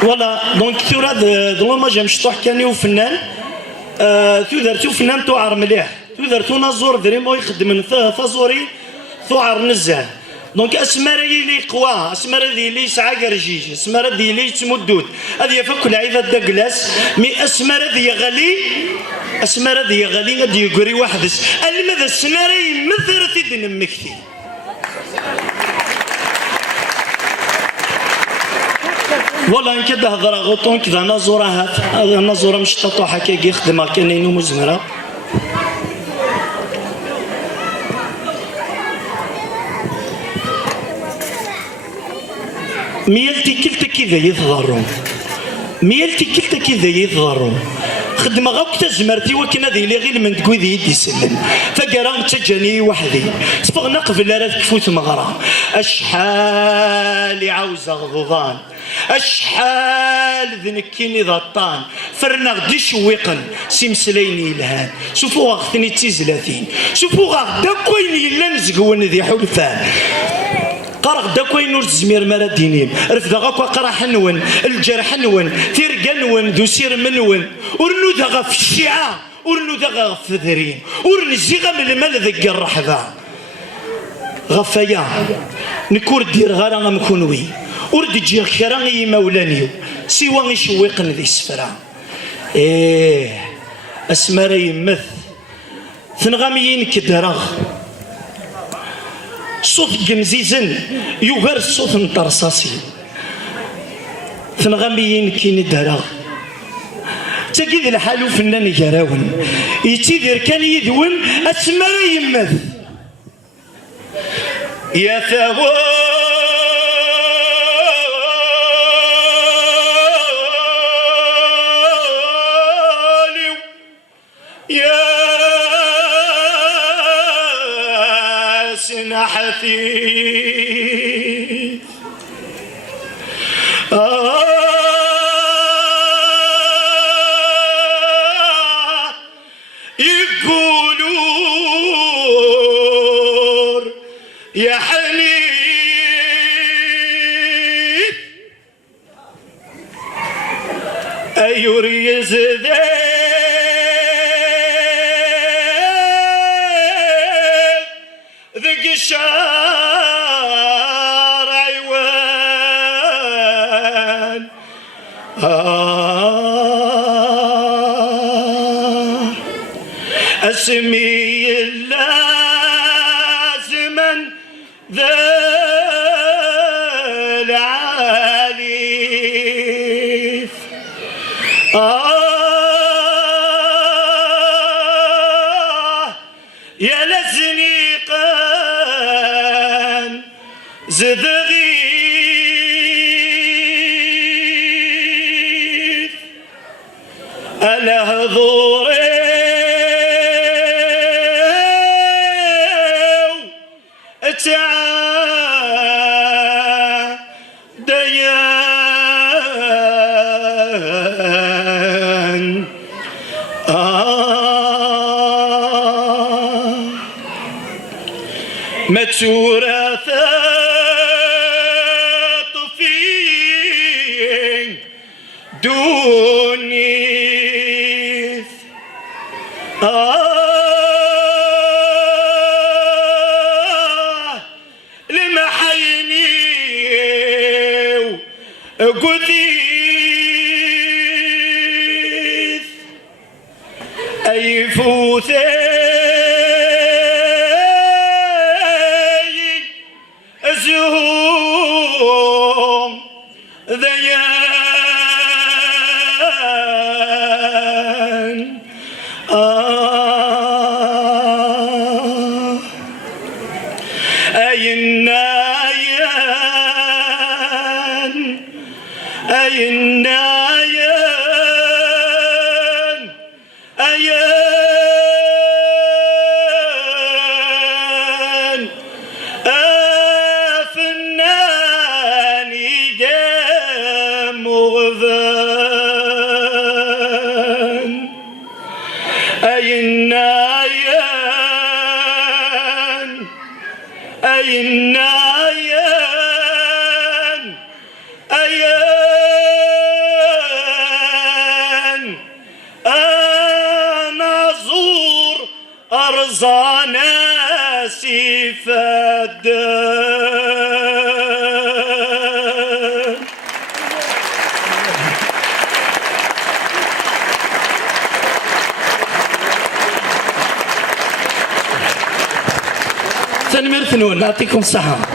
فوالا دونك ثورة ظلوماج مشطوح كاني وفنان ثو فنان توعر مليح ثو نازور دريمو يخدم ثازوري توعر نزه دونك اسمر لي قوا اسمر لي يسعى كرجيج اسمر لي تمدود هذه يفك العيبه داكلاس مي اسمر ذي غالي اسمر ذي غالي غادي يقري واحدس الماذا السمر يمثل في دين مكتي والله إن كده هضر غطون كذا نزورة هذا نزورة مش تطوح كي يخدم كانينو مزمرة ميلتي كلتا كذا يتضرون ميلتي كلتا كذا يتضرون خدمة غاك تزمرتي وكن هذه اللي غير من تقوي ذي يدي سلم فقرا تجاني وحدي صفغنا قبل لا تكفوت مغرى اشحال عاوز غضضان اشحال ذنكيني ضطان فرنا غدي شويقن سيمسليني الهان شوفوا غثني تيزلاتين شوفوا غدا كوين الا نزقون ذي حلفان قرق داكوين نور تزمير مرا دينيم رفدا غاكوا قرا حنون الجرح نون تيرقا نون ذو سير منون ورنو دغا في الشيعة ورنو دغا في الذرين ورنزي غا من المال ذك الرحبة غفايا نكور دير غارا غمكونوي ورد جي خيرا غي مولانيو سيوا غيشويقن ذي السفرة اسمارا يمث ثنغاميين كدراغ صوت جمزيزن يغير الصوت نطرصاصي ثنغاميين كيني دراغ تاكيد الحالو فنان جراون يتيذر كان يدون اسمارا يمث يا ثواب حثيث يقولون يا حنيف أيوريز الشارع وين اسمي لازما ذا العاليف يا لزنيقان زذغيث على هذوري ديان ما تورثت في دونيث لما حيني قذيث أي فوثي زهوم ذيان أي النايان أي النايان أيان أفناني جام وغذان أي النايان أي النايان أيان أرزانا سيفاد. تنمير ثنون، يعطيكم الصحة.